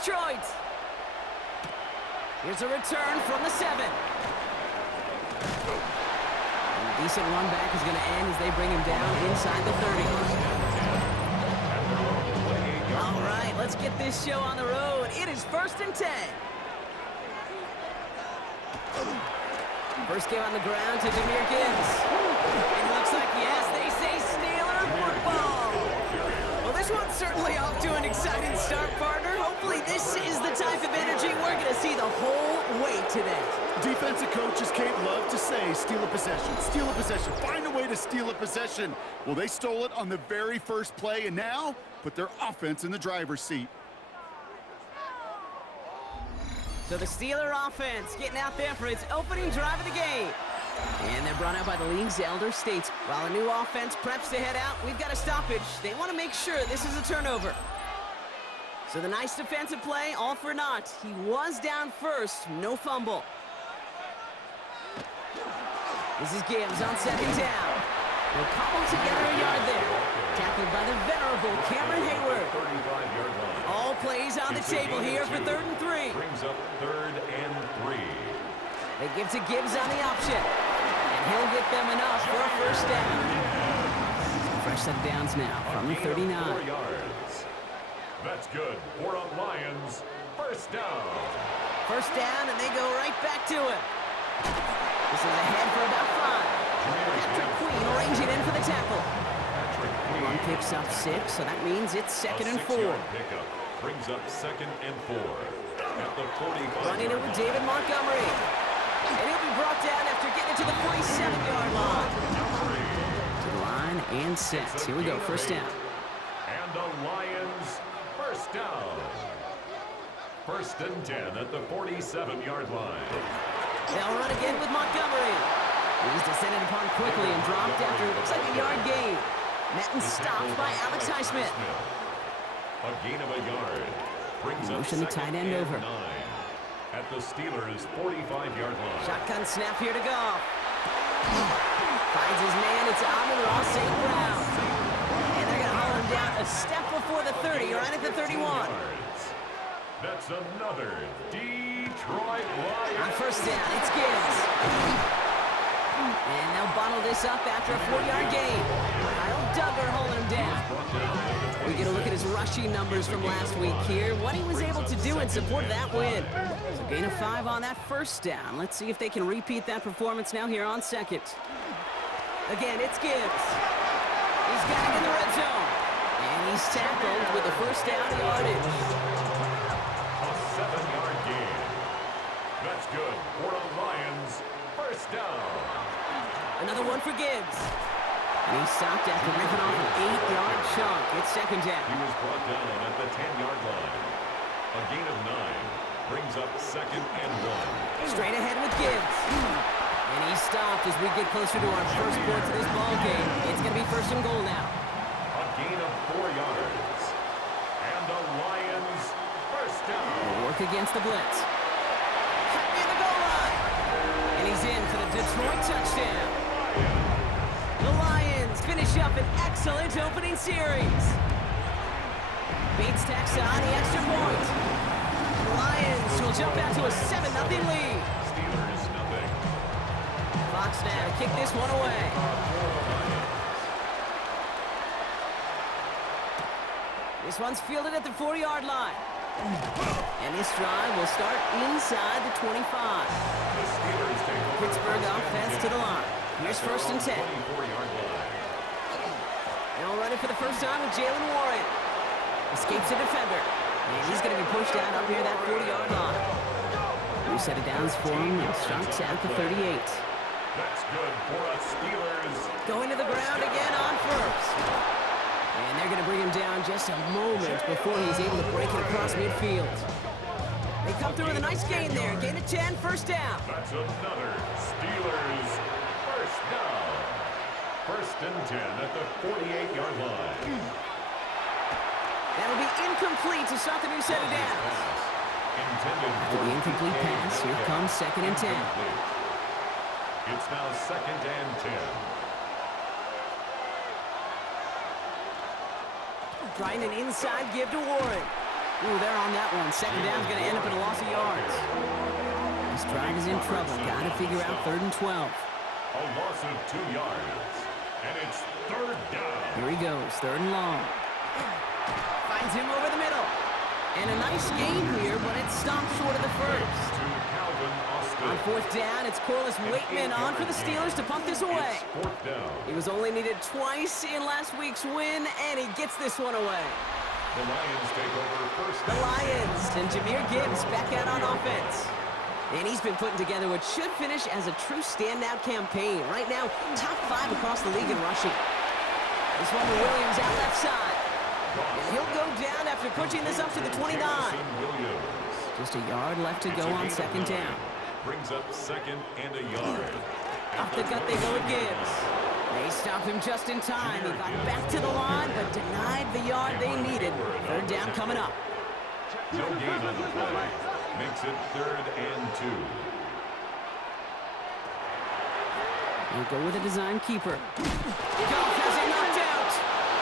Detroit. Here's a return from the 7. And a decent run back is going to end as they bring him down inside the 30. All right, let's get this show on the road. It is 1st and 10. First game on the ground to Jahmyr Gibbs. And it looks like, yes, they say Steeler football. Well, this one's certainly off to an exciting start, partner. Hopefully this is the type of energy we're going to see the whole way today. Defensive coaches, Kate, love to say, steal a possession, find a way to steal a possession. Well, they stole it on the very first play, and now put their offense in the driver's seat. So the Steeler offense getting out there for its opening drive of the game. And they're brought out by the league's elder states. While a new offense preps to head out, we've got a stoppage. They want to make sure this is a turnover. So the nice defensive play, all for naught. He was down first, no fumble. This is Gibbs on 2nd down. They'll cobble together a yard there. Tackled by the venerable Cameron Hayward. All plays on the table here for 3rd and 3. Brings up 3rd and 3. They give to Gibbs on the option. And he'll get them enough for a 1st down. Fresh set of downs now from the 39. 4 yards. That's good for a Lions 1st down. 1st down, and they go right back to it. This is ahead for about 5. Patrick Queen arranging in for the tackle. Long picks up 6, so that means it's 2nd and 4. Pickup brings up 2nd and 4. At the 45. Running it with David Montgomery. And he'll be brought down after getting it to the 47-yard line. To the line and set. Here we go, 1st down. And the Lions 1st down. 1st and 10 at the 47-yard line. They'll run again with Montgomery. He was descended upon quickly and dropped after it looks like a yard gain. Met and stopped by Alex Highsmith. A gain of a yard. Brings up Motion the tight end over. 9 at the Steelers' 45-yard line. Shotgun snap here to Goff. Finds his man. It's Amon-Ra St. Brown. And they're going to haul him down a step before the 30, right at the 31. That's another Detroit Lions. On 1st down, it's Gibbs. And they'll bottle this up after a 4-yard gain. Kyle Duggar holding him down. We get a look at his rushing numbers from last week here. What he was able to do in support of that win. So gain of 5 on that 1st down. Let's see if they can repeat that performance now here on 2nd. Again, it's Gibbs. He's got it in the red zone. And he's tackled with the 1st down yardage. A 7-yard gain. That's good for the Lions. 1st down. Another one for Gibbs. And he stopped after ripping off an 8-yard chunk. It's 2nd down. He was brought down at the 10-yard line. A gain of 9 brings up 2nd and 1. Straight ahead with Gibbs. And he stopped as we get closer to our first points of this ball game. It's going to be 1st and goal now. A gain of 4 yards. And the Lions 1st down. They'll work against the blitz. Cut near the goal line. And he's in for the Detroit touchdown. The Lions finish up an excellent opening series. Bates tacks on the extra point. The Lions will jump out to a 7-0 lead. Steelers nothing. Fox now to kick this one away. This one's fielded at the 4-yard line. And this drive will start inside the 25. The Steelers take over. Pittsburgh offense to the line. Here's 1st and 10. 24-yard line. They'll run it for the 1st time with Jalen Warren. Escapes a defender. And he's going to be pushed out up near that 40-yard line. New set of downs for him. And starts at the 38. That's good for us Steelers. Going to the ground again on 1st. And they're going to bring him down just a moment before he's able to break it across midfield. They come through with a nice gain there. Gain of 10, 1st down. That's another Steelers 1st down. 1st and 10 at the 48-yard line. That'll be incomplete to start the new set of downs. After the incomplete pass, here comes 2nd and 10. It's now 2nd and 10. Trying an inside give to Warren. Ooh, they're on that one. Second down's going to end up in a loss of yards. This drive is in trouble. Got to figure out 3rd and 12. A loss of 2 yards. And it's 3rd down. Here he goes, 3rd and long. Finds him over the middle. And a nice gain here, but it stopped short of the first. To Calvin Austin. On 4th down, it's Corliss Waitman on for the Steelers to punt this away. It's 4th down. He was only needed twice in last week's win, and he gets this one away. The Lions take over first. The Lions and Jahmyr Gibbs back out on offense. And he's been putting together what should finish as a true standout campaign. Right now, top 5 across the league in rushing. This one to Williams out left side. And he'll go down after pushing this up to the 29. Just a yard left to go on 2nd down. Brings up 2nd and a yard. Off the gut they go with Gibbs. They stop him just in time. He got back to the line, but denied the yard they needed. 3rd down coming up. No gain on the play. Makes it 3rd and 2. We'll go with a design keeper. Goff has it knocked out.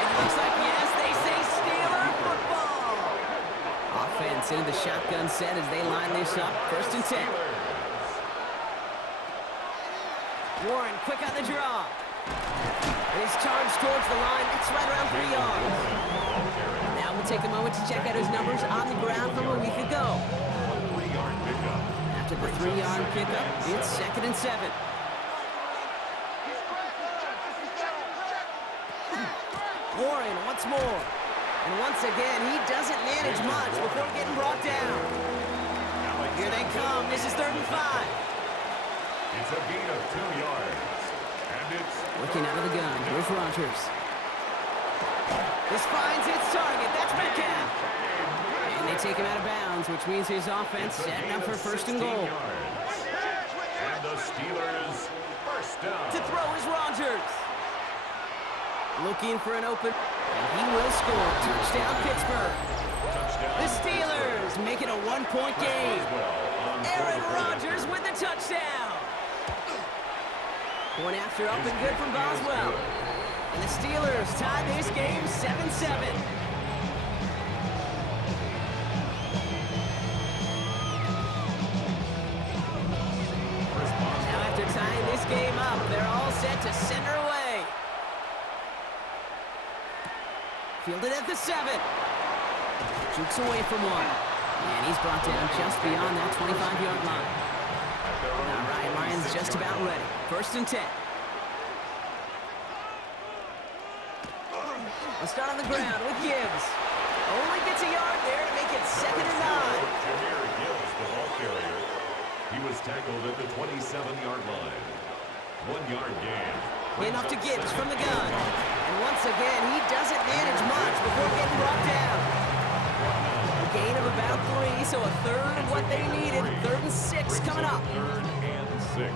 It looks like, yes, they say Steeler football. Offense into the shotgun set as they line this up. 1st and 10. Warren quick on the draw. He's charged towards the line. It's right around 3 yards. Now we'll take a moment to check out his numbers on the ground from a week ago. After the 3-yard pickup, it's 2nd and 7. Warren once more. And once again, he doesn't manage much before getting brought down. Here they come. This is 3rd and 5. It's a gain of 2 yards. And it's Working out of the gun. Here's Rodgers. This finds its target. That's Metcalf. And they take him out of bounds, which means his offense setting up for 1st and goal. And the Steelers first down. To throw is Rodgers. Looking for an open, and he will score. Touchdown, Pittsburgh. The Steelers make it a 1-point game. Aaron Rodgers with the touchdown. One after up and good from Boswell. And the Steelers tie this game 7-7. Now after tying this game up, they're all set to send her away. Fielded at the 7. Jukes away from one. And he's brought down just beyond that 25-yard line. All right, Lions just about ready. 1st and 10. We'll start on the ground with Gibbs. Only gets a yard there to make it 2nd and 9. Jahmyr Gibbs, the ball carrier. He was tackled at the 27-yard line. 1-yard gain. Enough to Gibbs from the gun. And once again, he doesn't manage much before getting brought down. A gain of about 3, so a 3rd of what they needed. 3rd and 6 coming up. 3rd and 6.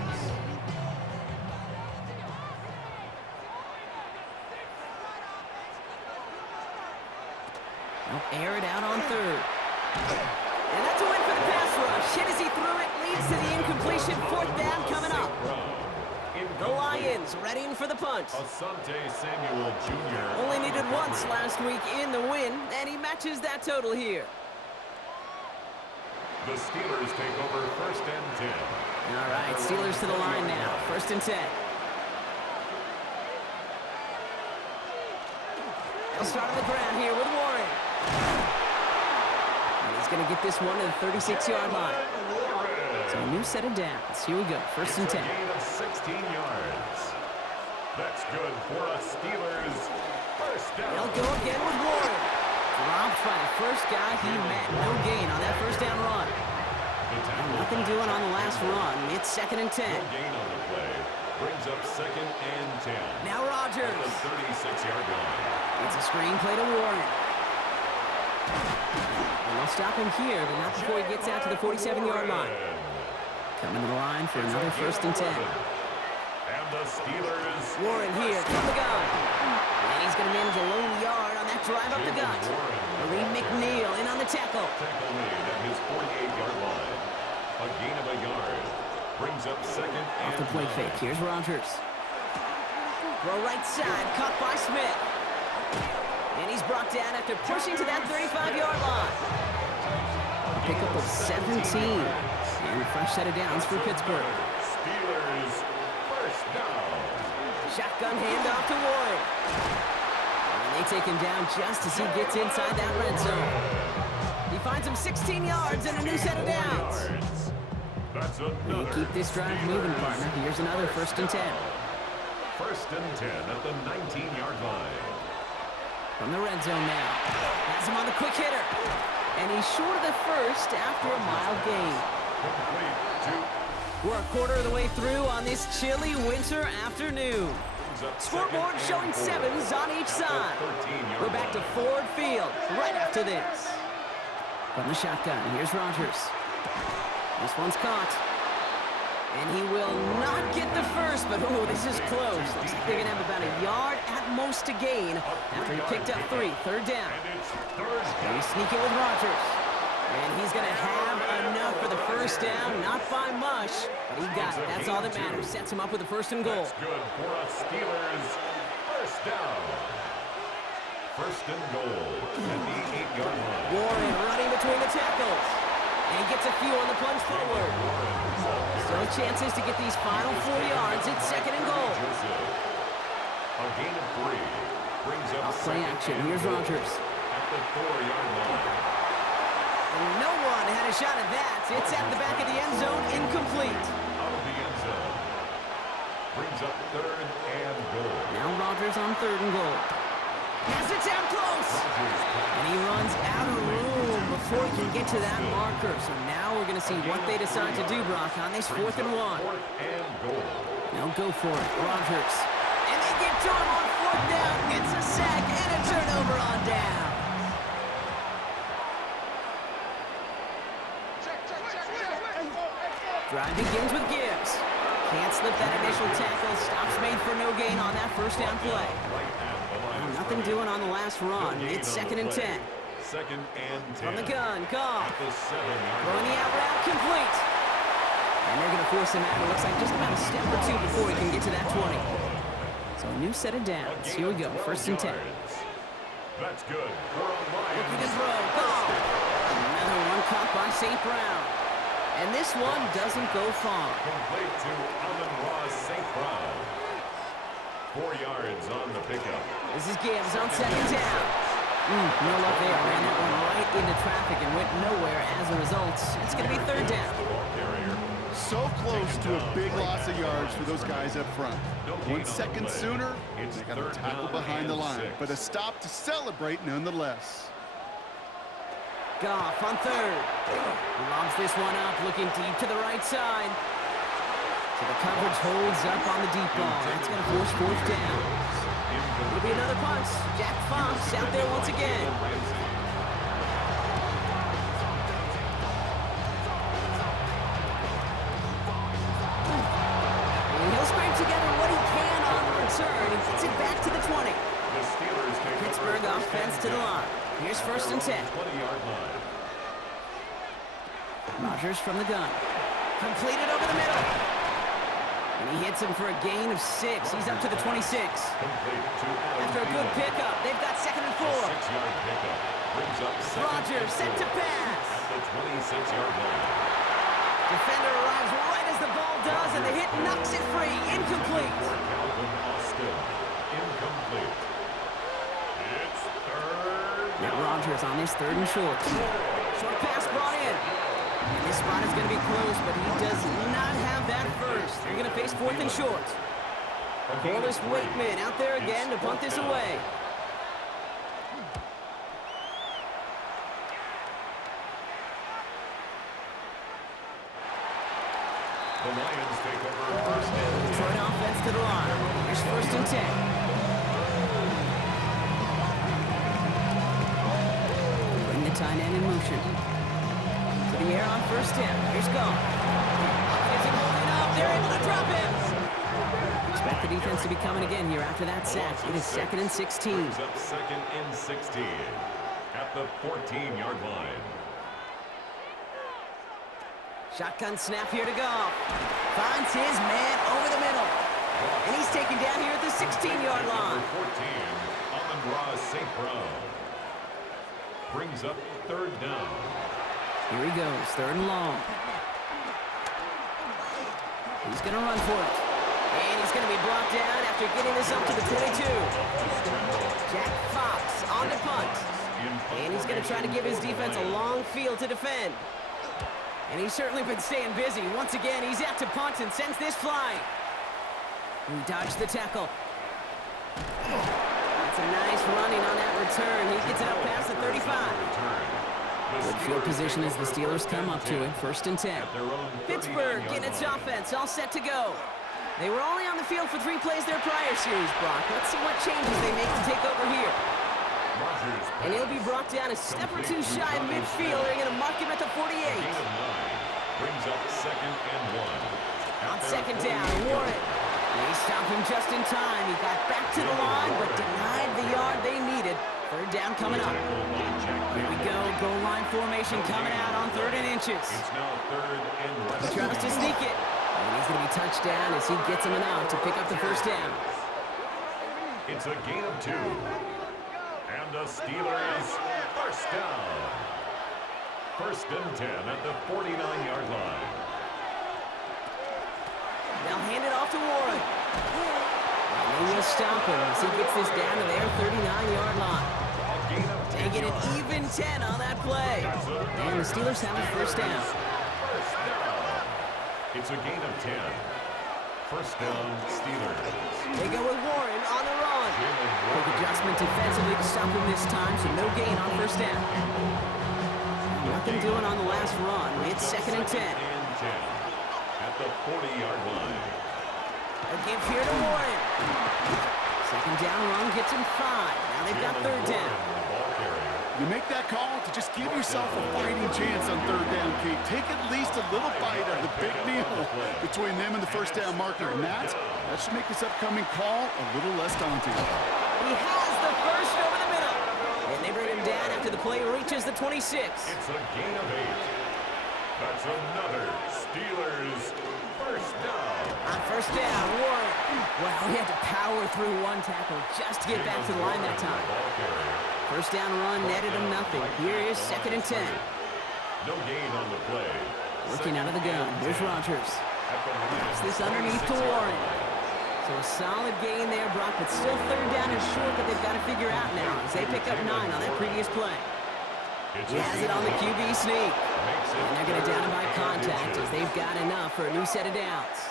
They'll air it out on 3rd. And that's a win for the pass rush. Hit as he threw it, leads to the incompletion. 4th down coming up. The Lions readying for the punt. Asante Samuel Jr. Only needed once last week in the win, and he matches that total here. The Steelers take over 1st and 10. All right, Steelers to the line now. 1st and 10. They'll start on the ground here with Warren. And he's going to get this one to the 36-yard line. So a new set of downs. Here we go. 1st and 10. Gain of 16 yards. That's good for a Steelers first down. They'll go again with Warren. Dropped by the first guy he met. No gain on that 1st down run. And nothing doing on the last run. It's 2nd and 10. No gain on the play. Brings up 2nd and 10. Now Rodgers. At the 36-yard line. It's a screen play to Warren. And they'll stop him here, but not before he gets out to the 47-yard line. Coming to the line for another 1st and 10. And the Steelers. Warren here from the gun. And he's going to manage a lone yard on that drive up the gut. Lee McNeil in on the tackle. Tackle made at his 48-yard line. A gain of a yard. Brings up 2nd and Off the play 9. fake. Here's Rodgers. Throw right side. Caught by Smith. And he's brought down after pushing to that 35-yard line. pickup of 17. And a fresh set of downs for Pittsburgh. Steelers first down. Shotgun handoff to Warren. And they take him down just as he gets inside that red zone. He finds him 16 yards and a new set of downs. That's And another. keep this drive moving, partner. Here's another 1st and 10. 1st and 10 at the 19-yard line. From the red zone now. Has him on the quick hitter. And he's short of the first after a mild gain. Complete to We're a quarter of the way through on this chilly winter afternoon. Scoreboard showing 7s on each side. We're back to Ford Field right after this. From the shotgun, here's Rodgers. This one's caught. And he will not get the first, but ooh, this is close. Looks like they're going to have about a yard at most to gain after he picked up 3. 3rd down. and it's third They sneak it with Rodgers. And he's going to have enough for the 1st down. Not by much, but he got it. That's all that matters. Sets him up with a 1st and goal. That's good for a Steelers first down. 1st and goal at the 8-yard line. Warren running between the tackles. And he gets a few on the plunge forward. Still chances to get these final 4 yards. It's 2nd and goal. A gain of 3 brings up Off play action. Here's Rodgers. at the 4-yard line. And no one had a shot at that. It's at the back of the end zone. Incomplete. Out of the end zone. Brings up 3rd and goal. Now Rodgers on 3rd and goal. Has it down close. And he runs out of room before he can get to that marker. So now we're going to see what they decide to do, Brock, on this 4th and 1. 4th and goal. Now go for it, Rodgers. And they get to him on 4th down. It's a sack and a turnover on down. Drive begins with Gibbs. Can't slip that initial tackle. Stops made for no gain on that 1st down play. Nothing doing on the last run. It's 2nd and 10. 2nd and 10. From the gun, Goff. At the 7-yard Throwing the out route complete. And they're going to force him out. It looks like just about a step or 2 before he can get to that 20. So a new set of downs. Here we go. 1st and 10. That's good for a Lions. Looking to throw. Goff. Another one caught by St. Brown. And this one doesn't go far. Complete to Amon-Ra St. Brown. 4 yards on the pickup. This is Gibbs on 2nd down. No luck there. Ran that one right into traffic and went nowhere as a result. It's going to be 3rd down. The ball carrier. So close to a big loss of yards for those guys up front. 1 second sooner, It's they got a 3rd tackle down behind the and line. 6. But a stop to celebrate nonetheless. Goff on 3rd. Lobs this one up, looking deep to the right side. So the coverage holds up on the deep ball. That's going to force 4th down. It'll be another punt. Jack Fox out there once again. And he'll scrape together what he can on the return. He gets it back to the 20. The Steelers take Pittsburgh over offense to the line. Here's 1st and 10. 20-yard line. Rodgers from the gun. Completed over the middle. And he hits him for a gain of 6. He's up to the 26. Complete to After a good pickup, they've got 2nd and 4. 6-yard pickup. Brings up 2nd Rodgers and set to goal pass. at the 26-yard line. Defender arrives right as the ball does, and the hit knocks it free. Incomplete. For Calvin Austin. Incomplete. It's 3rd. Now Rodgers on his 3rd and short. Short pass brought in. And this spot is going to be close, but he does not have that first. They're going to face 4th and short. Corliss Wakeman out there again to punt this away. The Lions take over 1st and 10. Detroit offense to the line. Here's 1st and 10. Bring the tight end in motion. To the air on 1st down. Here's Goff. Isn't holding up. They're able to drop him. Expect the defense to be coming again here after that sack. It is 2nd and 16. Brings up 2nd and 16 at the 14-yard line. Shotgun snap here to Goff. Finds his man over the middle. And he's taken down here at the 16-yard line. Number 14, Amon-Ra St. Brown. Brings up 3rd down. Here he goes, 3rd and long. He's going to run for it. And he's going to be brought down after getting this up to the 22. Jack Fox on the punt. And he's going to try to give his defense a long field to defend. And he's certainly been staying busy. Once again, he's out to punt and sends this flying. He dodged the tackle. That's a nice running on that return. He gets it up past the 35. Good field position as the Steelers come up to it. 1st and 10. Pittsburgh getting its offense all set to go. They were only on the field for 3 plays their prior series, Brock. Let's see what changes they make to take over here. And he'll be brought down a step or 2 shy of midfield. They're going to mark him at the 48. Brings up 2nd and 1. On 2nd down, Warren. They stopped him just in time. He got back to the line, but denied the yard they needed. 3rd down coming up. Here we go. Goal line formation coming out on 3rd and inches. It's now 3rd and He tries to sneak it. And he's going to be touched down as he gets him enough to pick up the 1st down. It's a gain of 2. And the Steelers 1st down. 1st and 10 at the 49-yard line. They'll hand it off to Warren. And they will stop him as he gets this down to their 39-yard line. They get an even 10 on that play. And the Steelers have a 1st down. It's a gain of 10. 1st down, Steelers. They go with Warren on the run. Quick adjustment defensively to stop him this time, so no gain on 1st down. Nothing doing on the last run. It's 2nd and 10. At the 40-yard line. A give here to Warren. 2nd down run gets him 5. Now they've got 3rd down. You make that call to just give yourself a fighting chance on 3rd down, Kate. Take at least a little bite of the big meal between them and the 1st down marker. And that should make this upcoming call a little less daunting. He has the 1st over the middle. And they bring him down after the play reaches the 26. It's a gain of 8. That's another Steelers 1st down. On 1st down, Warren. Well, he had to power through one tackle just to get back to the line that time. 1st down run netted him nothing. Here is 2nd and 10. No gain on the play. Working out of the gun. Here's Rodgers. Pass this underneath to Warren. So a solid gain there, Brock, but still 3rd down and short that they've got to figure out now as they pick up 9 on that previous play. He has it on the QB sneak. And they're going to down him by contact as they've got enough for a new set of downs.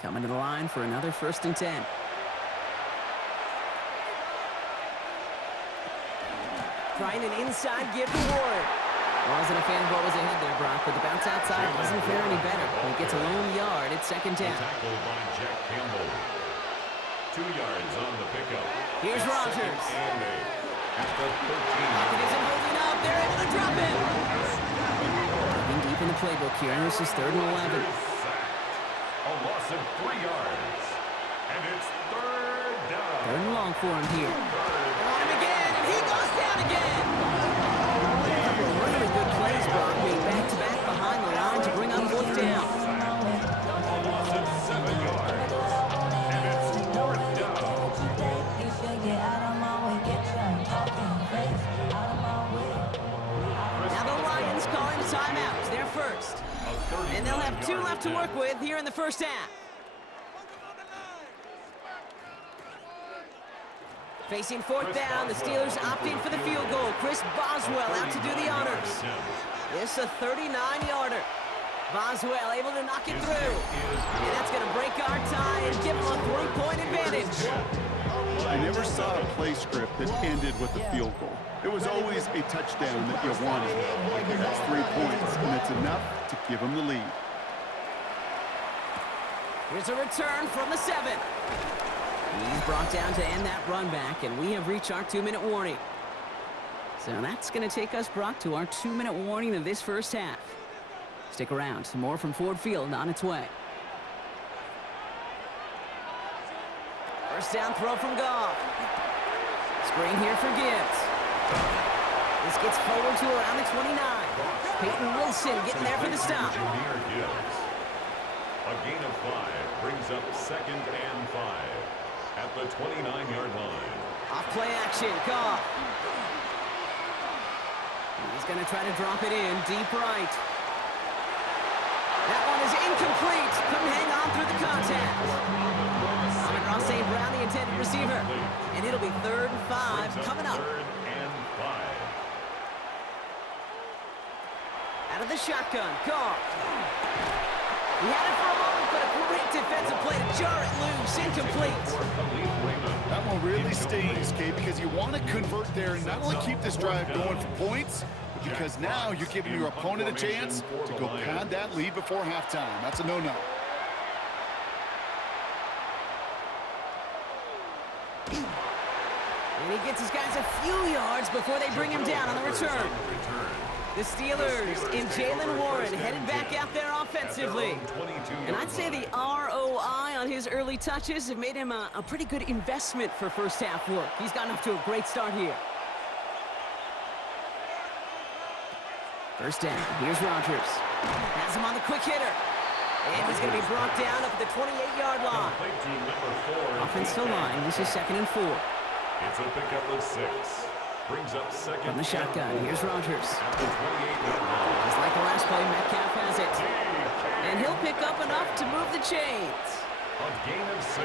Coming to the line for another 1st and 10. Trying an inside give to Warren. Wasn't a fan of what was ahead there, Brock, but the bounce outside doesn't fare any better. He gets a lone yard at 2nd down. Tackled by Jack Campbell. 2 yards on the pickup. Here's Rodgers. And 8 at the 13. Pocket isn't holding up. They're able to drop him. Getting deep in the playbook here, and this is 3rd and 11. A loss of 3 yards. And it's 3rd down. 3rd and long for him here. On him again, and he goes down again. A couple of really good plays, Brock, made back-to-back behind the line to bring up 4th down. A loss of 7 yards. And it's 4th down. Now the Lions calling a timeout. It's their first. And they'll have 2 left to work with here in the 1st half. Facing 4th down, the Steelers opting for the field goal. Chris Boswell out to do the honors. This a 39-yarder. Boswell able to knock it through. And that's going to break our tie and give them a 3-point advantage. I never saw a play script that ended with a field goal. It was always a touchdown that you wanted. That's 3 points, and it's enough to give them the lead. Here's a return from the 7. He's brought down to end that run back, and we have reached our 2-minute warning. So that's going to take us, Brock, to our 2-minute warning of this 1st half. Stick around. Some more from Ford Field on its way. 1st down throw from Goff. Screen here for Gibbs. This gets forward to around the 29. Peyton Wilson getting there for the stop. Jahmyr Gibbs. A gain of 5 brings up 2nd and 5. at the 29-yard line. Off play action, Goff. He's going to try to drop it in, deep right. That one is incomplete. Couldn't hang on through the contact. Amon-Ra St. Brown, the intended receiver. And it'll be 3rd and 5 coming up. 3rd and 5. Out of the shotgun, Goff. He had it for a moment, but a great defensive play to jar it loose. Incomplete. That one really stings, Kate, because you want to convert there and not only keep this drive going for points, but because now you're giving your opponent a chance to go pad that lead before halftime. That's a no-no. And he gets his guys a few yards before they bring him down on the return. The Steelers in Jaylen Warren headed back out there offensively. And I'd say the ROI on his early touches have made him a pretty good investment for first half work. He's gotten off to a great start here. First down, here's Rodgers. Has him on the quick hitter. And he's going to be brought down up at the 28-yard line. Offensive line, this is 2nd and 4. It's a pickup of 6. Brings up 2nd. From the shotgun, here's Rodgers. At the 28-yard line. Just like the last play, Metcalf has it. And he'll pick up enough to move the chains. A gain of 6.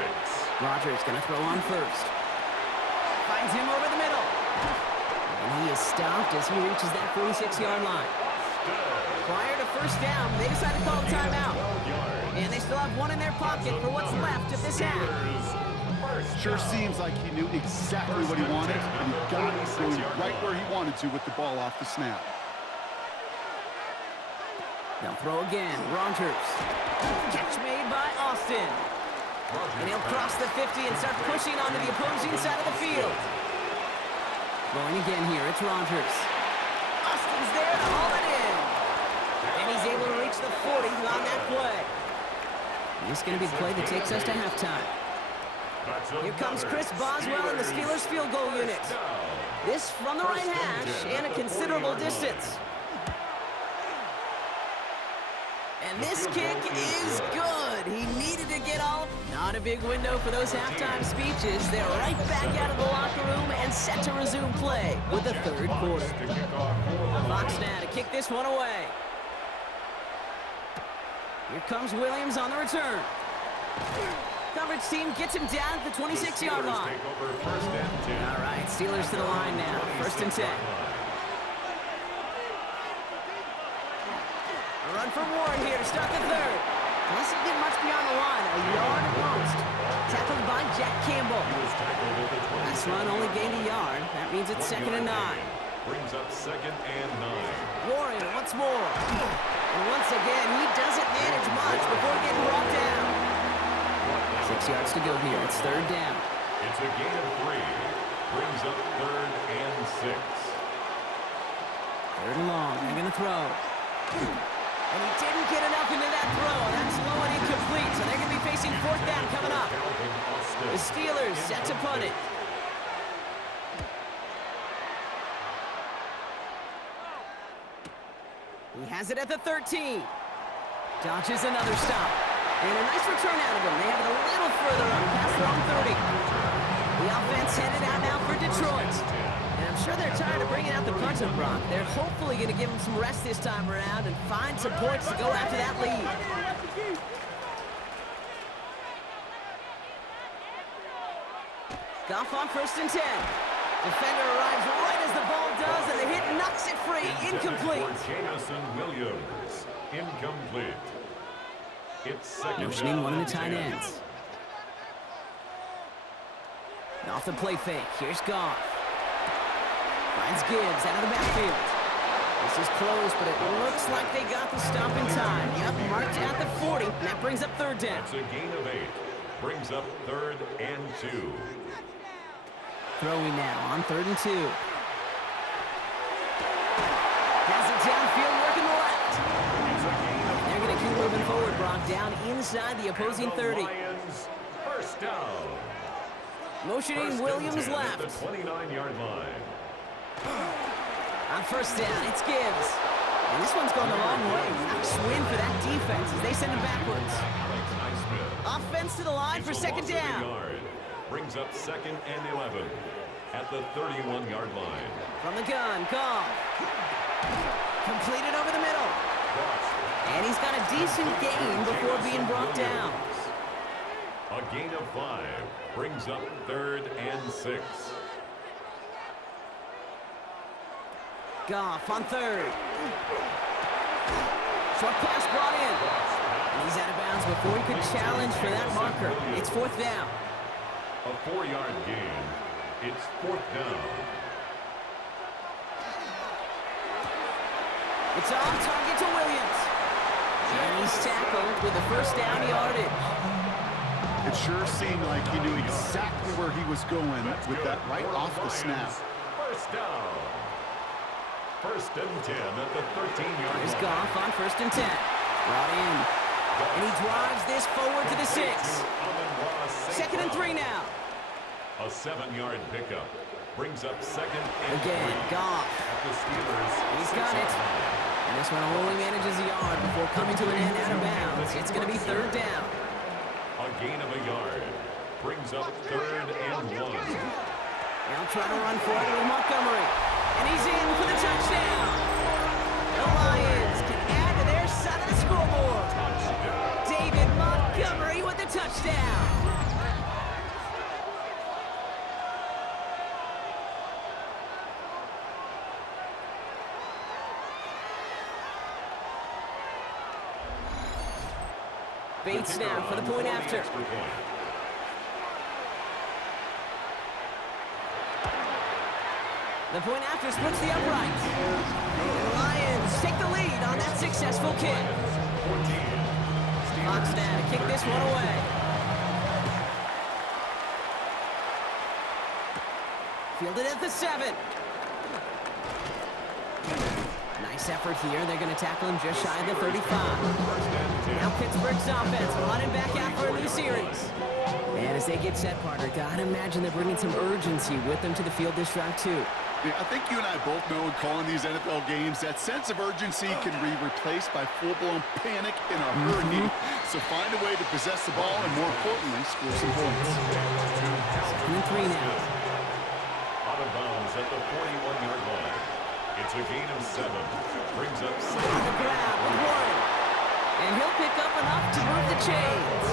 Rodgers going to throw on first. Finds him over the middle. And he is stopped as he reaches that 46-yard line. Prior to first down, they decided to call a timeout. And they still have one in their pocket for what's left of this half. Sure seems like he knew exactly what he wanted, and he got it going right where he wanted to with the ball off the snap. They'll throw again. Rodgers. Catch made by Austin. And he'll cross the 50 and start pushing onto the opposing side of the field. Going again here, it's Rodgers. Austin's there to haul it in. And he's able to reach the 40 on that play. This is going to be the play that takes us to halftime. Here comes Chris Boswell in the Steelers field goal unit. This from the right hash and a considerable distance. And this kick is good. He needed to get off. Not a big window for those halftime speeches. They're right back out of the locker room and set to resume play with the 3rd quarter. Fox now to kick this one away. Here comes Williams on the return. Coverage team gets him down at the 26-yard line. All right, Steelers to the line now. 1st and 10. A run for Warren here to start the 3rd. Doesn't get much beyond the line. A yard at most. Tackled by Jack Campbell. Last run only gained a yard. That means it's 2nd and 9. Brings up 2nd and 9. Warren once more. And once again, he doesn't manage much before getting brought down. 6 yards to go here. It's 3rd down. It's a gain of 3. Brings up 3rd and 6. 3rd and long. They're going to throw. And he didn't get enough into that throw. That's low and incomplete. So they're going to be facing 4th down coming up. The Steelers set to punt it. He has it at the 13. Dodges another stop. And a nice return out of him. They have it a little further on past their own 30. The offense headed out now for Detroit. And I'm sure they're tired of bringing out the punter, Brock. They're hopefully going to give him some rest this time around and find some points to go after that lead. Goff on 1st and 10. Defender arrives right as the ball does, and the hit knocks it free. Incomplete. Jamison Williams. Incomplete. It's 2nd motioning one of the tight ends. And off the play fake, here's Goff. Finds Gibbs out of the backfield. This is close, but it looks like they got the stop in time. Yep, marked at the 40, and that brings up 3rd down. It's a gain of 8. Brings up 3rd and 2. Throwing now on 3rd and 2. Has it downfield, working the left. They're going to keep moving forward, Brock, down inside the opposing 30. Lions, 1st down. Motioning Williams left. At the 29-yard line. On 1st down, it's Gibbs. And this one's going the wrong way. Nice win for that defense as they send him backwards. Offense to the line for 2nd down. brings up 2nd and 11 at the 31-yard line. From the gun, Goff. Completed over the middle. And he's got a decent gain before being brought down. A gain of 5 brings up 3rd and 6. Goff on 3rd. Short pass brought in. And he's out of bounds before he could challenge for that marker. It's 4th down. A 4-yard gain. It's 4th down. It's on target to Williams. And he's tackled with the first down yardage. It sure seemed like he knew exactly where he was going with that right off the snap. First down. 1st and 10 at the 13-yard line. Here's Goff on 1st and 10. Brought in. And he drives this forward to the 6. 2nd and 3 now. A 7-yard pickup brings up 2nd and Again, 3 Goff. at the Steelers. He's got it. And this one only manages a yard before coming to an end out of bounds. It's going to be 3rd down. A gain of a yard brings up 3rd and 1. Now trying to run forward with Montgomery. And he's in for the touchdown. The Lions can add to their side of the scoreboard. David Montgomery with the touchdown. Bates now for the point after. The point after splits the uprights. And the Lions take the lead on that successful kick. Fox now to kick this one away. Fielded at the 7. Nice effort here. They're going to tackle him just shy of the 35. Now Pittsburgh's offense running back out for a new series. And as they get set, partner, gotta imagine they're bringing some urgency with them to the field this drive too. Yeah, I think you and I both know in calling these NFL games that sense of urgency can be replaced by full-blown panic in a hurry. So find a way to possess the ball and, more importantly, score some points. 2nd and 3 now. Out of bounds at the 41-yard line. It's a gain of 7. Brings up 7. On the ground with Warren. And he'll pick up enough to move the chains.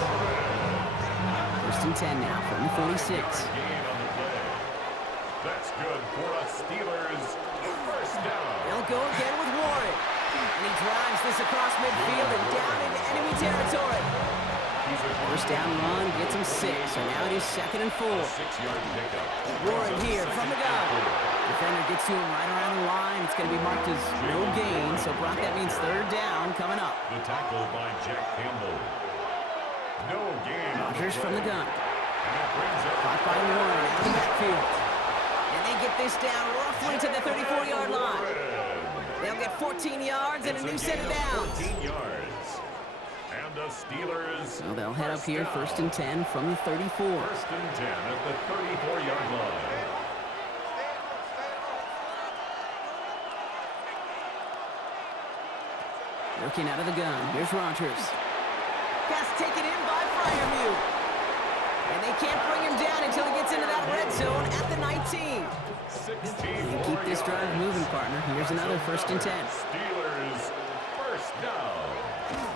1st and 10 now from the 46. Gain on the play. That's good for a Steelers first down. They'll go again with Warren. And he drives this across midfield and down into enemy territory. First down run gets him 6. So now it is 2nd and 4. 6-yard pickup. Warren here from the gun. Defender gets to him right around the line. It's going to be marked as no gain. So Brock, that means 3rd down coming up. The tackle by Jack Campbell. No gain. Rodgers from the gun. And it brings up Caught by Warren out of the backfield. And they get this down roughly to the 34-yard line. They'll get 14 yards and a new set of downs. 14 yards. And the Steelers. So they'll head up here 1st and 10 from the 34. 1st and 10 at the 34-yard line. Working out of the gun. Here's Rodgers. Pass taken in by Freiermuth. And they can't bring him down until he gets into that red zone at the 19. 16. And keep this drive moving, partner. Here's another 1st and 10. Steelers first down.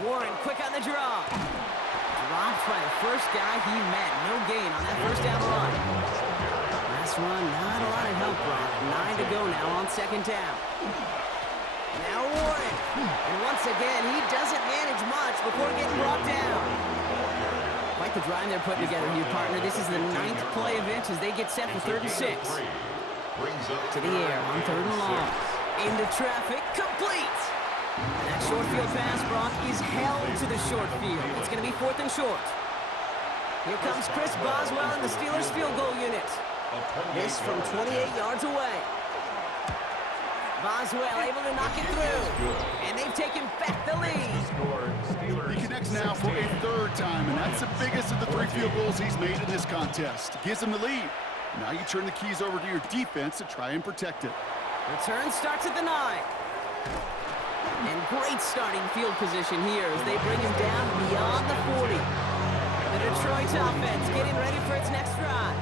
Warren quick on the draw. Dropped by the first guy he met. No gain on that first down run. Last one, not a lot of help, Brock. 9 to go now on 2nd down. Now Warren. And once again, he doesn't manage much before getting brought down. Quite the drive they're putting together here, partner. This is the 9th play of it as they get set for 3rd and 6. To the air on 3rd and long. Into traffic, complete. And that short field pass, Brock, is held to the short field. It's going to be 4th and short. Here comes Chris Boswell and the Steelers field goal unit. This from 28 yards away. Boswell able to knock it through. And they've taken back the lead. He connects now for a 3rd time, and that's the biggest of the 3 field goals he's made in this contest. Gives him the lead. Now you turn the keys over to your defense to try and protect it. Return starts at the 9. And great starting field position here as they bring him down beyond the 40. The Detroit offense getting ready for its next drive.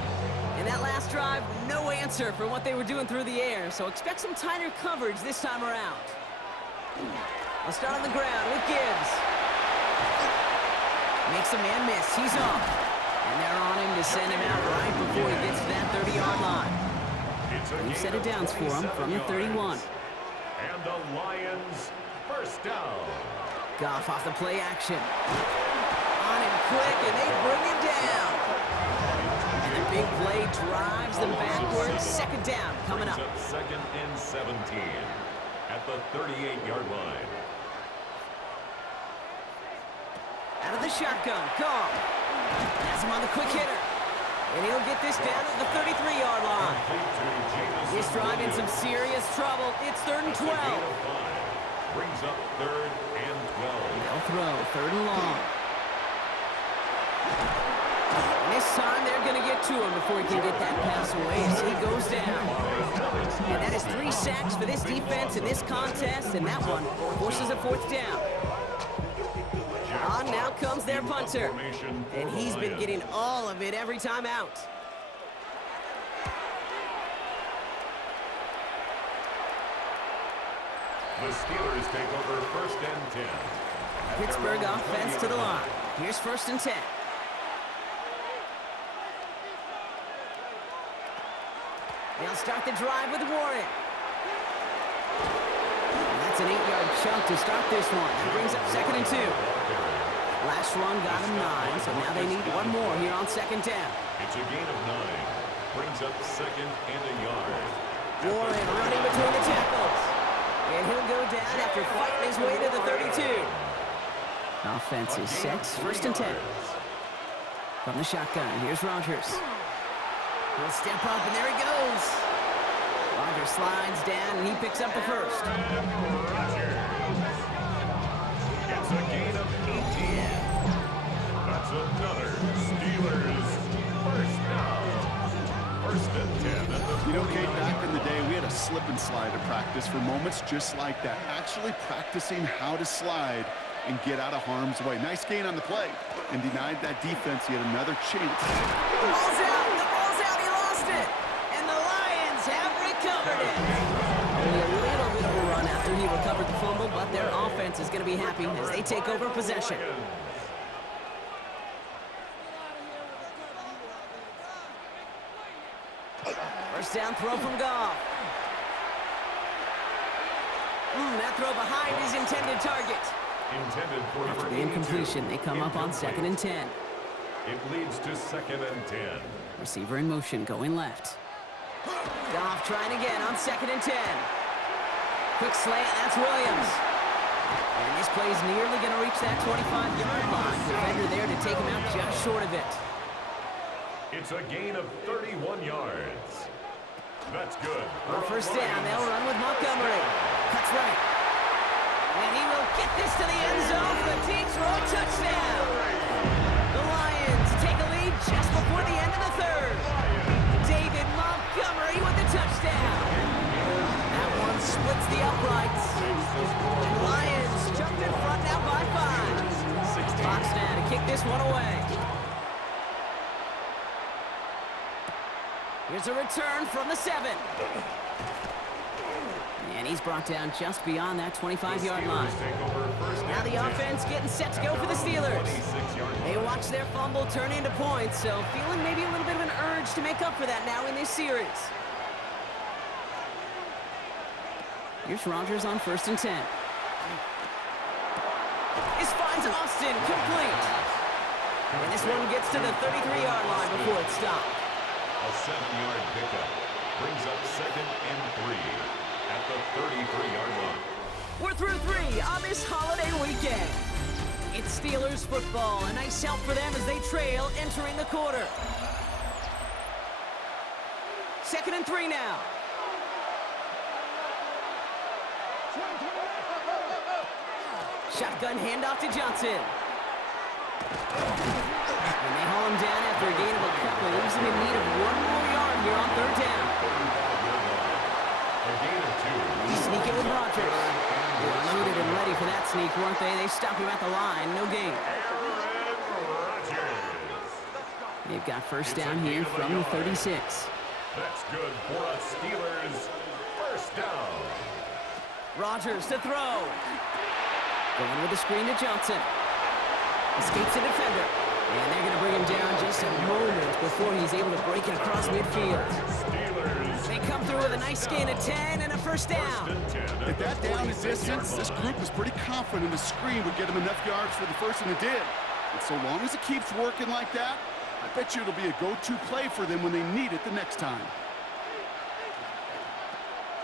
And that last drive, no answer for what they were doing through the air, so expect some tighter coverage this time around. I'll start on the ground with Gibbs. Makes a man miss. He's off. And they're on him to send him out right before he gets to that 30-yard line. We've set it downs for him from the 31. And the Lions first down. Goff off the play action. On him quick, and they bring him down. And the big play drives them backwards. Second down coming up. Second and 17 at the 38-yard line. Out of the shotgun, Goff. Has him on the quick hitter. And he'll get this down at the 33-yard line. He's driving some serious trouble. It's 3rd and 12. Brings up 3rd and 12. They'll throw 3rd and long. And this time they're going to get to him before he can get that pass away as he goes down. And that is 3 sacks for this defense in this contest, and that one forces a 4th down. On now comes their punter. And he's been getting all of it every time out. The Steelers take over 1st and 10. Pittsburgh offense to the line. Here's 1st and 10. They'll start the drive with Warren. And that's an 8-yard chunk to start this one. That brings up 2nd and 2. Last run got him 9, so now they need one more here on 2nd down. It's a gain of 9. Brings up 2nd and a yard. Warren running between the tackles. And he'll go down after fighting his way to the 32. Offense is set. 1st and 10. From the shotgun, here's Rodgers. He'll step up, and there he goes. Rodgers slides down, and he picks up the 1st. It's a gain of 18. That's another Steelers first down. 1st and 10 at the You know, Kate, back in the day, we had a slip and slide at practice for moments just like that. Actually practicing how to slide and get out of harm's way. Nice gain on the play and denied that defense yet another chance. The ball's out. The ball's out. He lost it. And the Lions have recovered it. Only a little bit of a run after he recovered the fumble, but their offense is going to be happy as they take over possession. First down throw from Goff. That throw behind his intended target. Intended for After the incompletion, they come up on 2nd and 10. It leads to 2nd and 10. Receiver in motion, going left. Goff trying again on 2nd and 10. Quick slant, that's Williams. And this play's nearly going to reach that 25-yard line. Defender there to take him out just short of it. It's a gain of 31 yards. That's good. On 1st down, they'll run with Montgomery. Cuts right. And he will get this to the end zone for the Detroit touchdown. The Lions take a lead just before the end of the 3rd. David Montgomery with the touchdown. That one splits the uprights. And the Lions jumped in front now by 5. Fox now to kick this one away. Here's a return from the 7. And he's brought down just beyond that 25-yard line. Now the offense getting set to go for the Steelers. They watch their fumble turn into points, so feeling maybe a little bit of an urge to make up for that now in this series. Here's Rodgers on 1st and 10. This finds Austin complete. And this one gets to the 33-yard line before it's stopped. A 7-yard pickup brings up 2nd and 3 at the 33-yard line. We're through 3 on this holiday weekend. It's Steelers football. A nice help for them as they trail entering the quarter. 2nd and 3 now. Shotgun handoff to Johnson. And they haul him down after a gain of a couple. Leaves him in need of 1 more yard here on 3rd down. A gain of 2. They sneak it with Rodgers. They were rooted and ready for that sneak, weren't they? They stop him at the line. No gain. Aaron Rodgers. They've got first down here from the 36. That's good for a Steelers first down. Rodgers to throw. Going with the screen to Johnson. Escapes the defender. And they're going to bring him down just a moment before he's able to break it across midfield. Steelers. They come through with a nice gain of 10 and a first down. At that down and distance, this group was pretty confident the screen would get them enough yards for the first, and it did. And so long as it keeps working like that, I bet you it'll be a go-to play for them when they need it the next time.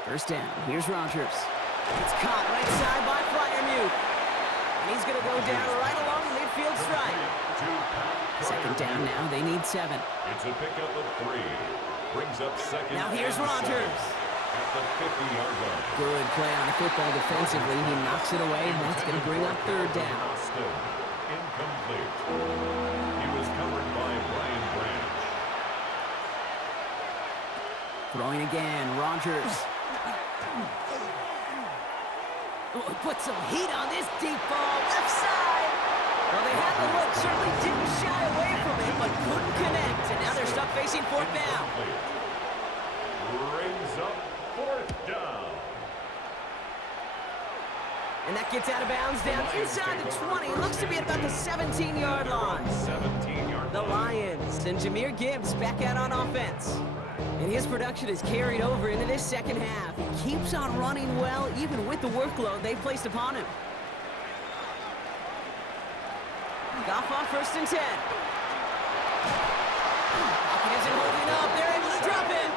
First down. Here's Rodgers. It's caught right side by Freiermuth. And he's going to go down right along the midfield strike. Second down now. They need 7. It's a pickup of 3. Brings up second. Now here's and Rodgers. 7 at the 50-yard line. Good play on the football defensively. He knocks it away. That's going to bring up third down. Austin, incomplete. He was covered by Brian Branch. Throwing again. Rodgers. Oh, put some heat on this deep ball. Left side. Well, they had the look. Certainly didn't shy away from it, but couldn't connect. And now they're stuck facing fourth down. Brings up fourth down. And that gets out of bounds down inside the 20. Looks to be at about the 17-yard line. 17-yard The Lions and Jahmyr Gibbs back out on offense. And his production is carried over into this second half. He keeps on running well, even with the workload they've placed upon him. Goff on first and 10. Pocket isn't holding up. They're able to drop it.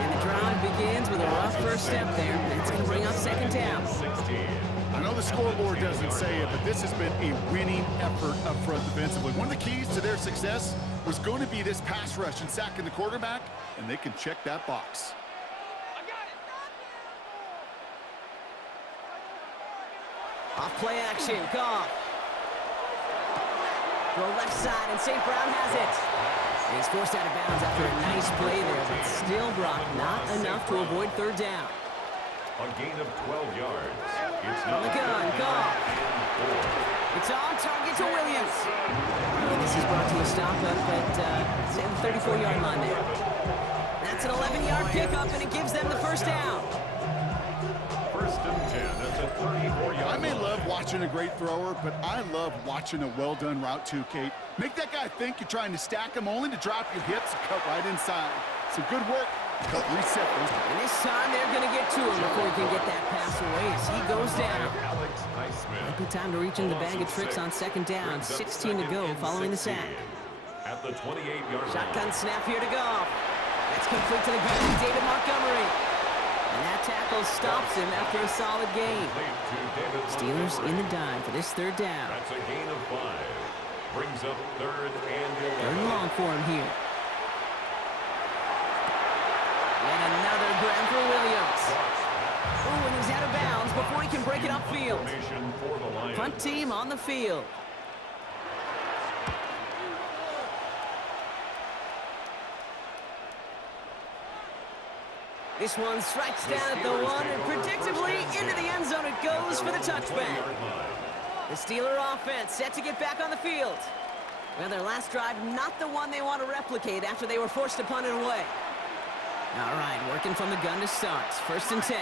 And the drive begins with a rough first step there. That's going to bring up second down. 16. I know the scoreboard doesn't say it, but this has been a winning effort up front defensively. One of the keys to their success was going to be this pass rush and sacking the quarterback, and they can check that box. Off play action, Goff. Go left side, and St. Brown has it. And he's forced out of bounds after a nice play there, but still, Brock, not enough to avoid third down. A gain of 12 yards. It's On the gun, Goff. It's on target to Williams. And this is brought to a stop up at say the 34-yard line there. That's an 11-yard pickup, and it gives them the first down. First and 10 at the 34-yard I may line. love watching a great thrower, but I love watching a well-done route too, Kate. Make that guy think you're trying to stack him only to drop your hips and cut right inside. Some good work. Help reset those. And this time they're going to get to him before he can get that pass away as he goes down. Alex Highsmith. Good time to reach in the bag of tricks on second down. 16 to go following the sack. At the 28-yard line. Shotgun snap here to Goff. That's complete to the ground, David Montgomery. And that tackle stops him after a solid gain. Steelers in the dime for this third down. That's a gain of 5. Brings up third and 11. Third and long for him here. And another grab for Williams. Oh, and he's out of bounds before he can break it upfield. Formation for the Lions. Punt team on the field. This one strikes down at the 1, and predictably into the end zone it goes for the touchback. The Steeler offense set to get back on the field. Well, their last drive, not the one they want to replicate after they were forced to punt it away. All right, working from the gun to start. First and 10.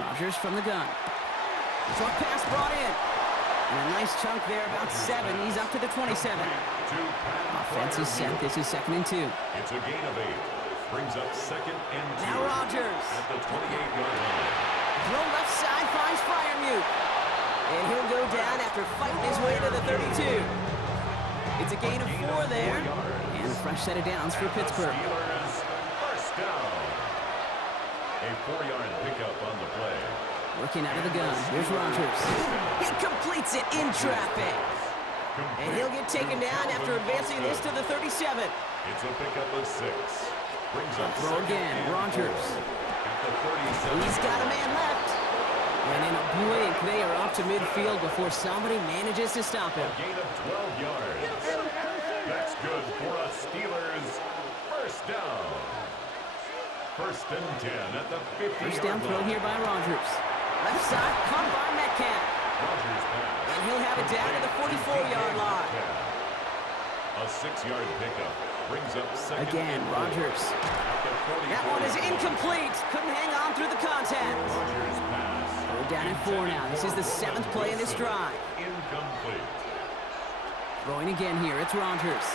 Rodgers from the gun. Short pass brought in. And a nice chunk there, about 7. He's up to the 27. Offense is set. This is second and 2. It's a gain of 8. Brings up second and 2. Now Rodgers. At the 28-yard line. Throw left side finds Freiermuth. And he'll go down after fighting his way to the 32. It's a gain of 4 there. And a fresh set of downs for Pittsburgh. Steelers first down. A 4-yard pickup on the play. Working out of the gun. Here's Rodgers. He completes it in traffic. And he'll get taken down after advancing this to the 37. It's a pickup of 6. Brings up Throw again. Rodgers. At the 37. He's got a man left. And in a blink, they are off to midfield before somebody manages to stop him. Gain of 12 yards. That's good for a Steelers first down. First and 10 at the 50-yard line. First down throw here by Rodgers. Left side, caught by Metcalf. 6-yard pickup brings up second. Again, Rodgers. That one is incomplete. Couldn't hang on through the contact. Rodgers pass. We're down at 4 now. This is the 7th play in this drive. Incomplete. Throwing again here. It's Rodgers.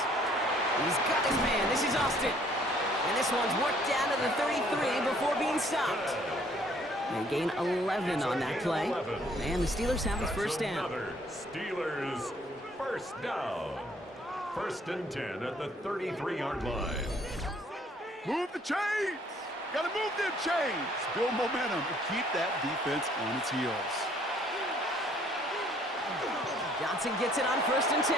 He's got his man. This is Austin. And this one's worked down to the 33 before being stopped. They gain 11 on that play. And the Steelers have his first down. Another Steelers first down. 1st and 10 at the 33-yard line. Move the chains! Gotta move them chains! Build momentum and keep that defense on its heels. Johnson gets it on 1st and 10.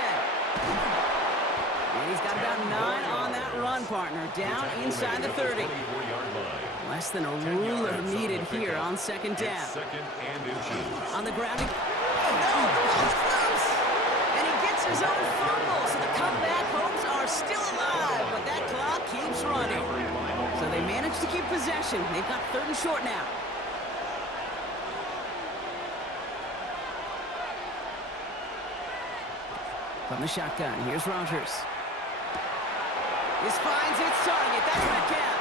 And he's got about 9 on that run, partner. Down inside the 30. 24-yard line. Less than a ruler needed here on 2nd down. Second and inches. On the ground. Oh, no! The ball is loose! And he gets his own fumble, so the comeback hopes are still alive, but that clock keeps running. So they manage to keep possession. They've got 3rd and short now. From the shotgun, here's Rodgers. This finds its target. That's Metcalf.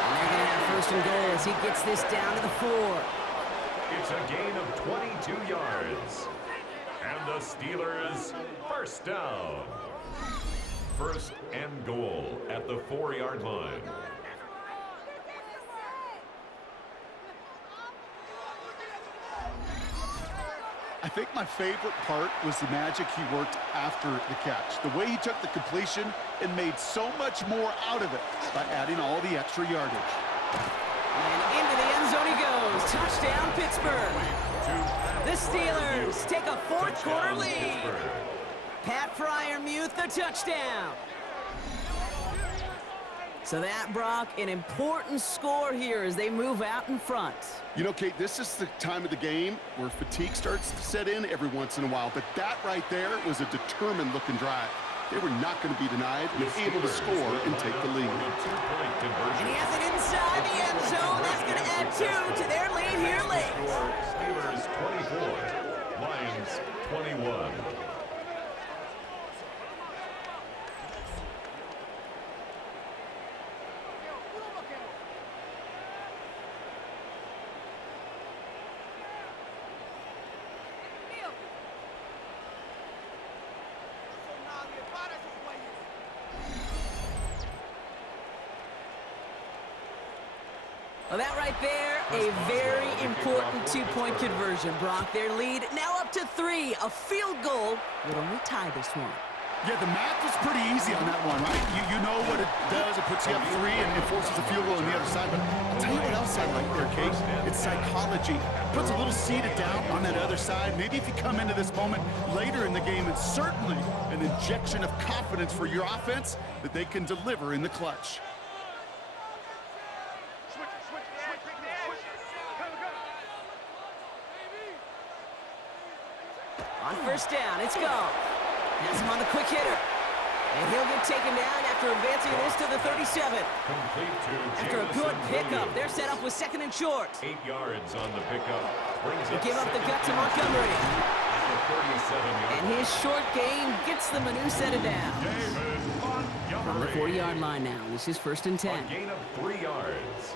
And they're going to have 1st and goal as he gets this down to the 4. It's a gain of 22 yards. And the Steelers first down. 1st and goal at the 4-yard line. I think my favorite part was the magic he worked after the catch. The way he took the completion and made so much more out of it by adding all the extra yardage. And into the end zone he goes. Touchdown, Pittsburgh. The Steelers take a 4th quarter lead. Pat Freiermuth, the touchdown. So that, Brock, an important score here as they move out in front. You know, Kate, this is the time of the game where fatigue starts to set in every once in a while, but that right there was a determined-looking drive. They were not going to be denied and able to score and take the lead. And he has it inside the end zone. That's going to add 2 to their lead here late. Steelers 24, Lions 21. Well, that right there, a very important 2-point conversion, Brock. Their lead now up to 3. A field goal would only tie this one. Yeah, the math was pretty easy on that one, right? You know what it does. It puts you up 3 and forces a field goal on the other side. But I'll tell you what else I like there, Kate. It's psychology. Puts a little seed of doubt on that other side. Maybe if you come into this moment later in the game, it's certainly an injection of confidence for your offense that they can deliver in the clutch. On 1st down, it's Goff. Has him on the quick hitter. And he'll get taken down after advancing this to the 37. After a good pickup, they're set up with 2nd and short. 8 yards on the pickup. Brings They give up the gut to Montgomery. And his short gain gets them a new set of downs. From the 40-yard line now. This is 1st and 10. A gain of 3 yards.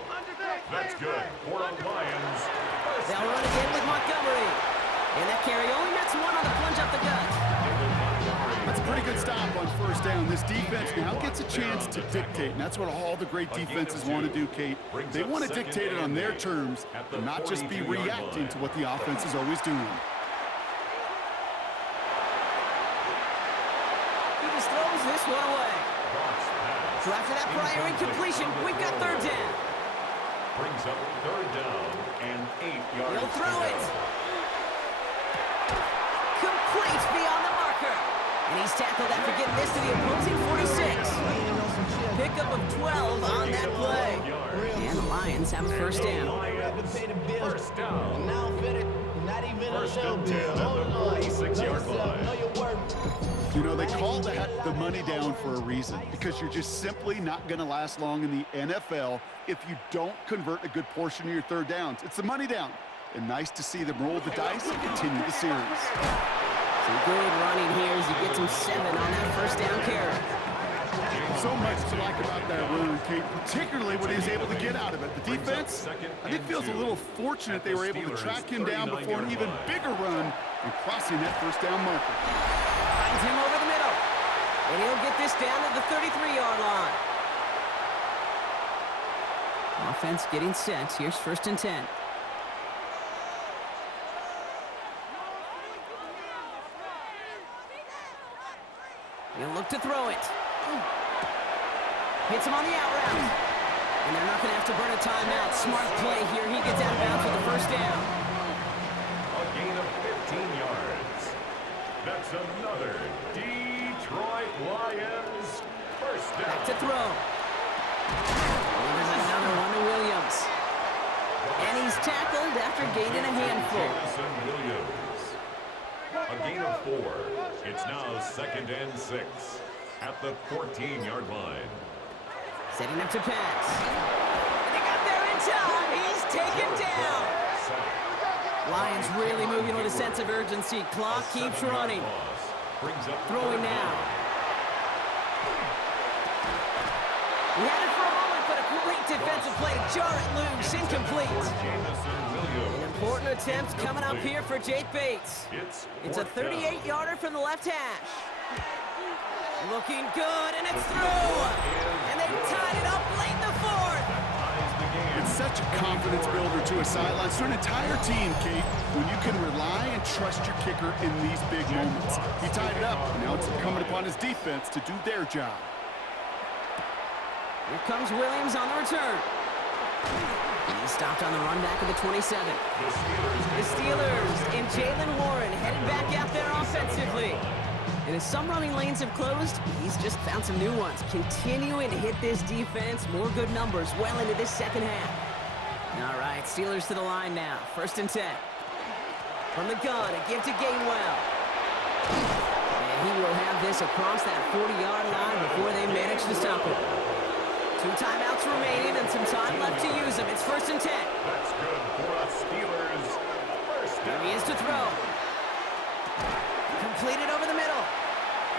That's good for the Lions. They'll run again with Montgomery. And that carry only nets 1 on the plunge up the gut. That's a pretty good stop on 1st down. This defense now gets a chance to dictate, and that's what all the great defenses want to do, Kate. They want to dictate it on their terms and not just be reacting to what the offense is always doing. He just throws this one away. So after that prior incompletion, we've got 3rd down. Brings up 3rd down and 8 yards. He'll throw it. Complete beyond the marker. And he's tackled after getting this to the opposing 46. Pickup of 12 on that play. And the Lions have a 1st down. 1st down. 1st and 10 at the 46-yard line. You know, they call that the money down for a reason, because you're just simply not going to last long in the NFL if you don't convert a good portion of your 3rd downs. It's the money down. And nice to see them roll the dice and continue the series. Some good running here as he gets him 7 on that first down carry. So much to like about that run, Kate, particularly when he's able to get out of it. The defense, I think, feels a little fortunate they were able to track him down before an even bigger run and crossing that first down marker. Finds him over the middle. And he'll get this down to the 33-yard line. Offense getting set. Here's 1st and 10. He'll look to throw it. Hits him on the out route. And they're not going to have to burn a timeout. Smart play here. He gets out of bounds with the first down. A gain of 15 yards. That's another Detroit Lions first down. Back to throw. And there's another one to Williams. And he's tackled after gaining a handful. Jameson Williams. A gain of 4. It's now 2nd and 6 at the 14-yard line. Setting up to pass. And they got there in time. He's taken down. Lions really moving with a sense of urgency. Clock keeps running. Throwing now. He had it for a moment, but a great defensive play to jar it loose. Incomplete. An important attempt coming up here for Jake Bates. It's a 38-yarder from the left hash. Looking good, and it's through. And they've tied it up late in the 4th. It's such a confidence builder to a sideline. It's an entire team, Kate, when you can rely and trust your kicker in these big moments. He tied it up, and now it's incumbent upon his defense to do their job. Here comes Williams on the return. He stopped on the run back of the 27. The Steelers and Jaylen Warren headed back out there offensively. And as some running lanes have closed, he's just found some new ones. Continuing to hit this defense, more good numbers well into this second half. All right, Steelers to the line now. 1st and 10. From the gun, a give to Gainwell. And he will have this across that 40-yard line before they manage to stop him. 2 timeouts remaining and some time left to use them. It's 1st and 10. That's good for us Steelers. First There down. he is to throw. Completed over the middle.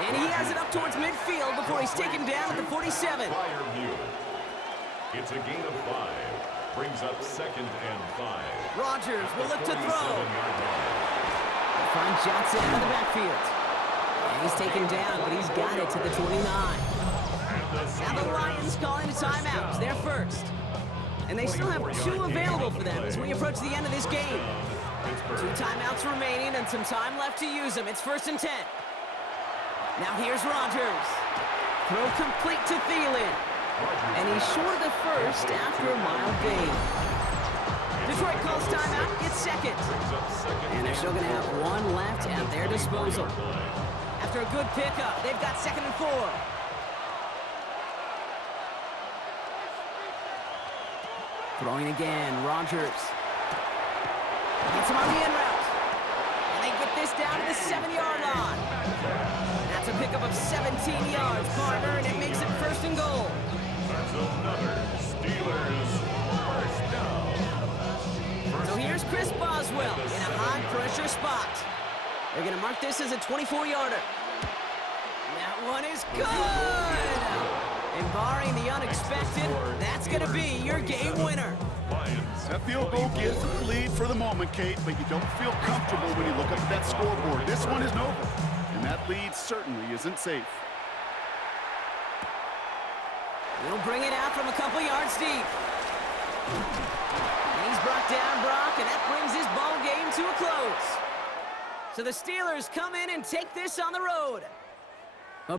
And he has it up towards midfield before he's taken down at the 47. Fire view. It's a gain of 5. Brings up 2nd and 5. Rodgers will look to throw. 47-yard line. Find Johnson out of the backfield. And he's taken down, but he's got it to the 29. Now the Lions calling a timeout. They're first. And they still have 2 available for them as we approach the end of this game. 2 timeouts remaining and some time left to use them. It's 1st and 10. Now here's Rodgers. Throw complete to Thielen. And he's short of the first after a mild gain. Detroit calls timeout. It's 2nd. And they're still going to have 1 left at their disposal. After a good pickup, they've got 2nd and 4. Throwing again, Rodgers. Gets him on the in route. And they get this down to the 7-yard line. That's a pickup of 17 yards, partner, and it makes it 1st and goal. That's another Steelers first down. So here's Chris Boswell in a high-pressure spot. They're going to mark this as a 24-yarder. That one is good! And barring the unexpected, that's going to be your game winner. That field goal gives them the lead for the moment, Kate, but you don't feel comfortable when you look up at that scoreboard. This one isn't over, and that lead certainly isn't safe. He'll bring it out from a couple yards deep. And he's brought down Brock, and that brings his ball game to a close. So the Steelers come in and take this on the road.